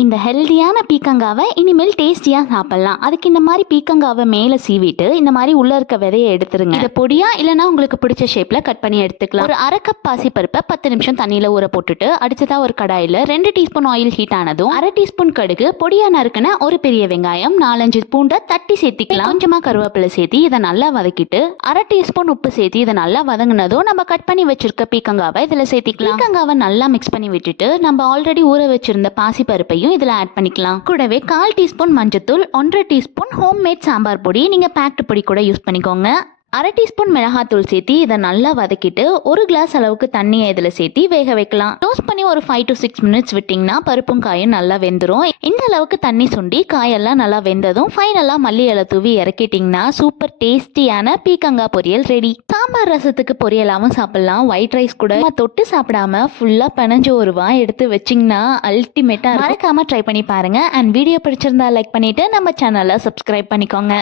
இந்த ஹெல்தியான பீக்கங்காவை இனிமேல் டேஸ்டியாக சாப்பிடலாம். அதுக்கு இந்த மாதிரி பீக்கங்காவை மேலே சீவிட்டு இந்த மாதிரி உள்ள இருக்க விதையை எடுத்துருங்க. இதை பொடியா இல்லைன்னா உங்களுக்கு பிடிச்ச ஷேப்பில் கட் பண்ணி எடுத்துக்கலாம். ஒரு அரை கப் பாசிப்பருப்பை 10 நிமிஷம் தண்ணியில் ஊற போட்டுட்டு அடுத்ததா ஒரு கடாயில் 2 டீஸ்பூன் ஆயில் ஹீட் ஆனதும் அரை டீஸ்பூன் கடுகு, பொடியா நறுக்குன ஒரு பெரிய வெங்காயம், 4-5 பூண்டை தட்டி சேர்த்திக்கலாம். கொஞ்சமாக கருவேப்பிலை சேர்த்து இதை நல்லா வதக்கிட்டு அரை டீஸ்பூன் உப்பு சேர்த்து இதை நல்லா வதங்கினதும் நம்ம கட் பண்ணி வச்சிருக்க பீக்கங்காவை இதில் சேர்த்திக்கலாம். பீக்கங்காவை நல்லா மிக்ஸ் பண்ணி விட்டுட்டு நம்ம ஆல்ரெடி ஊற வச்சிருந்த பாசிப்பருப்பை இதுல ஆட் பண்ணிக்கலாம். கூடவே 1/4 டீஸ்பூன் மஞ்சத்தூள், 1/2 டீஸ்பூன் ஹோம்மேட் சாம்பார் பொடி, நீங்க பேக்டு பொடி கூட யூஸ் பண்ணிக்கோங்க. அரை டீஸ்பூன் மிளகாத்தூள் சேர்த்து இதை நல்லா வதக்கிட்டு ஒரு கிளாஸ் அளவுக்கு தண்ணியை இதில் சேர்த்து வேக வைக்கலாம். டோஸ்ட் பண்ணி ஒரு 5 to 6 மினிட்ஸ் விட்டிங்கன்னா பருப்பும் காயும் நல்லா வெந்துடும். இந்த அளவுக்கு தண்ணி சுண்டி காயெல்லாம் நல்லா வெந்ததும் ஃபைனலாக மல்லி இலை தூவி இறக்கிட்டிங்கன்னா சூப்பர் டேஸ்டியான பீக்கங்காய் பொரியல் ரெடி. சாம்பார் ரசத்துக்கு பொரியலாகவும் சாப்பிடலாம். ஒயிட் ரைஸ் கூட தொட்டு சாப்பிடாம ஃபுல்லாக பிணைஞ்சு ஒரு வாய் எடுத்து வச்சிங்கன்னா அல்டிமேட்டாக மறக்காம ட்ரை பண்ணி பாருங்க. அண்ட் வீடியோ பிடிச்சிருந்தா லைக் பண்ணிட்டு நம்ம சேனலை சப்ஸ்கிரைப் பண்ணிக்கோங்க.